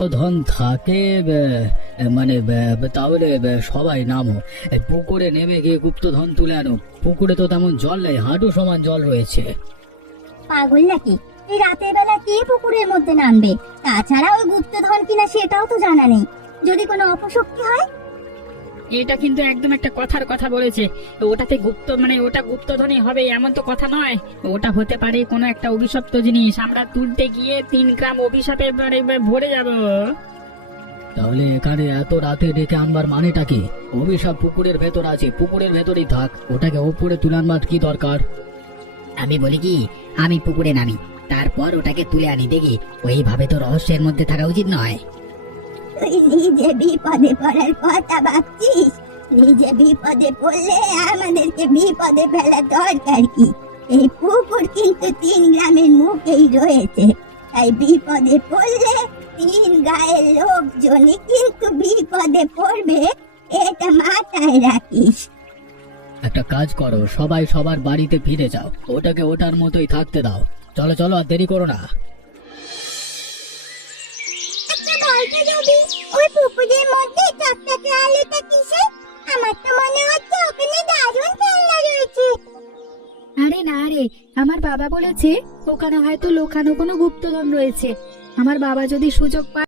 ধন থাকে মানে তাহলে সবাই নামো। পুকুরে নেমে গিয়ে গুপ্তধন তুলে আনো। পুকুরে তো তেমন জল নেই, হাঁটু সমান জল রয়েছে। পাগল নাকি? এই রাতের বেলা কে পুকুরের মধ্যে নামবে? তাছাড়া ওই গুপ্তধন কিনা সেটাও তো জানা নেই। যদি কোনো অপশক্তি হয়? এটা কিন্তু একদম একটা কথার কথা বলেছে। ওটাতে গুপ্ত মানে ওটা গুপ্তধনই হবে এমন তো কথা নয়। ওটা হতে পারে কোনো একটা অভিশপ্ত জিনিস, আমরা তুলতে গিয়ে 3 গ্রাম অভিশাপে ভরে যাব। তাহলে এখানে এত রাতে ডেকে আনবার মানেটা কি? অভিশাপ পুকুরের ভেতর আছে, পুকুরের ভেতরেই থাক, ওটাকে ওপরে তুলে আনবার কি দরকার? আমি বলি কি, আমি পুকুরে নামি, তারপর ওটাকে তুলে আনি দেখি। ওইভাবে তো রহস্যের মধ্যে থাকা উচিত নয়। তুই নিজে বিপদে পড়ার কথা ভাবছিস? নিজে বিপদে পড়লে আমাদেরকে বিপদে ফেলা দরকার কি? এই পুকুর কিন্তু 3 গ্রামের মুখেই রয়েছে। তাই বিপদে পড়লে 3 গায়ের লোকজনই কিন্তু বিপদে পড়বে, এটা মাথায় রাখিস। একটা কাজ করো, সবাই সবার বাড়িতে ফিরে যাও, ওটাকে ওটার মতোই থাকতে দাও। চলো চলো, আর দেরি করো না। আচ্ছা বলতো যদি ওই পুকুরের মধ্যে টকটকে আলোটা কিসের? আমার তো মনে হচ্ছে ওখানে দারুণ খেলনা রয়েছে। আরে না রে, আমার বাবা বলেছে ওখানে হয়তো লোকানো কোনো গুপ্তধন রয়েছে। আমার বাবা যদি সুযোগ পায়